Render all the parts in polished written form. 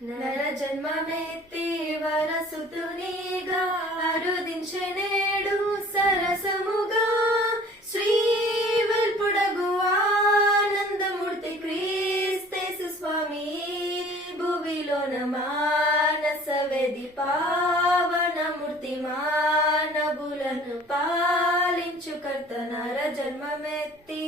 నర జన్మమెత్తి వరసుతునిగా అరుదించె నేడు సరసముగా శ్రీ వెల్పుడగు ఆనందమూర్తి క్రీస్తేసు స్వామి భువిలోన మానస వేది పావనమూర్తి మానవులను పాలించు కర్త నర జన్మమెత్తి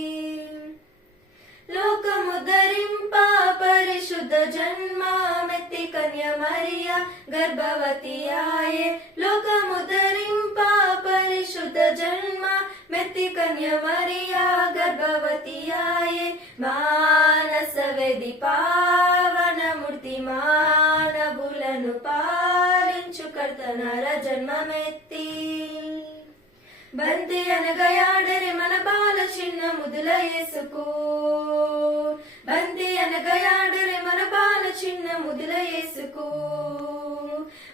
లోకముద్ధరింప పరిశుద్ధ జన్మమెత్తి కన్య మరియా గర్భవతి ఆయే లోకముద్ధరింప పరిశుద్ధ జన్మమెత్తి కన్య మరియా గర్భవతి ఆయే మానస వేది పావనమూర్తి మానవులను పాలించు కర్త నర జన్మమెత్తి బంతి అనగయాడరే మన బాల చిన్న ముదుల యేసుకు బంతి అనగయాడరే మన బాల చిన్న ముదుల యేసుకు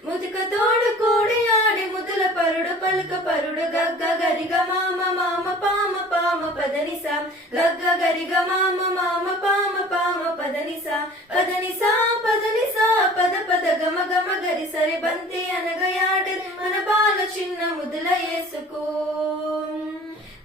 ముదిక తోడు కోడి ఆడి ముదుల పరుడు పలుక పరుడు గగ్గ గరిగ మామ మామ పామ పామ పదనిస గగ్గ గరిగ మామ మామ పామ పామ పదనిస పదనిస పదనిస పద పద గమ గమ గరి సరి బంతి అనగయాడరే మన బాల చిన్న ముదుల యేసుకు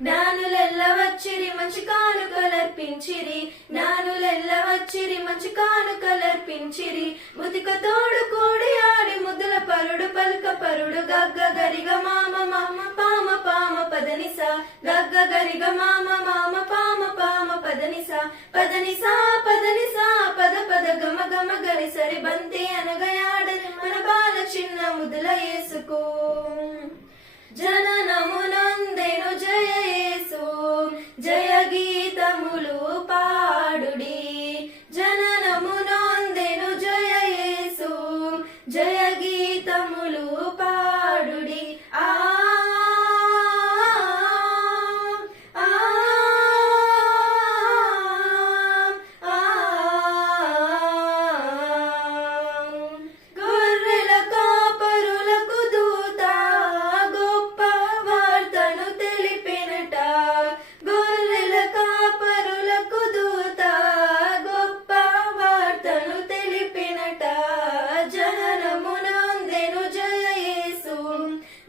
జ్ఞానులెల్ల వచ్చిరి మంచి కానుకలర్పించిరి జ్ఞానులెల్ల వచ్చిరి మంచి కానుకలర్పించిరి ముదిక తోడు కోడి ఆడి ముద్దుల పరుడు పలుక పరుడు గగ్గ గరిగ మామ మామ పామ పామ పదనిస గగ్గ గరిగ మామ మామ పామ పామ పదనిస పదనిస పదనిస పద పద గమ గమ గరి సరి బంతి అనగయాడరి మన బాల చిన్న ముద్దుల యేసుకు జననమునందెను జయ యేసు జయ గీతములు పాడుడి జననమునందెను జయ యేసు జయ గీతములు పాడుడి ఆ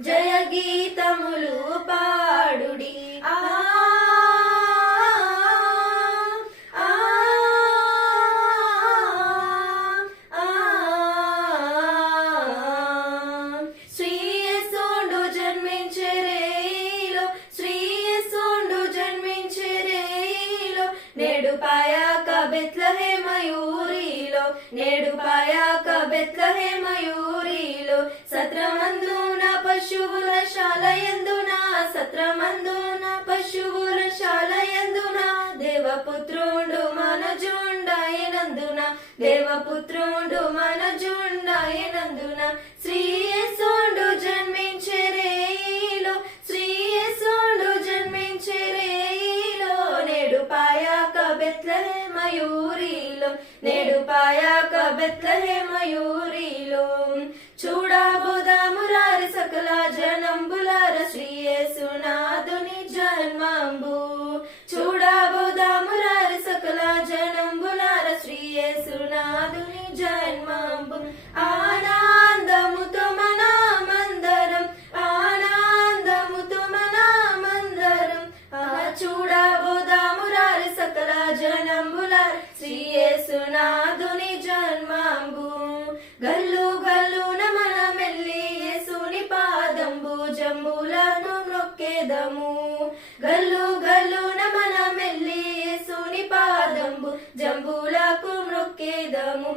జయ గీతములు పాడుడి ఆ శ్రీ యేసోండు జన్మించే రేయిలో శ్రీ యేసోండు జన్మించే రేయిలో నేడు పాయాక బెత్లెహేమయూరిలో నేడు పాయాక బెత్లెహేమయూరిలో సత్రమందున పశువుల శాలయందున సత్రమందున పశువుల శాలయందున దేవపుత్రుడు మనజుండాయనందున దేవపుత్రుడు మనజుండాయనందున శ్రీ యేసోండు జన్మించే రేయిలో శ్రీ యేసోండు జన్మించే రేయిలో నేడు పాయాక బెత్లెహేమయూరిలో నేడు పాయాక బెత్లెహేమయూరిలో చూడబోదామురారి సకల జనంబులార శ్రీ యేసునాథుని జన్మంబు చూడబోదామురారి సకల జనంబులార శ్రీ యేసునాథుని జన్మంబు ఆనందముతో మనమందరం ఆనందముతో మనమందరం చూడబోదామురారి సకల జనంబులార శ్రీ యేసునాథుని జన్మంబు గల్లు గల్లున మనమెల్లి యేసుని పాదంబు జంబులను మొక్కేదము గల్లు గల్లున మనమెల్లి యేసుని పాదంబు జంబులకు మొక్కేదము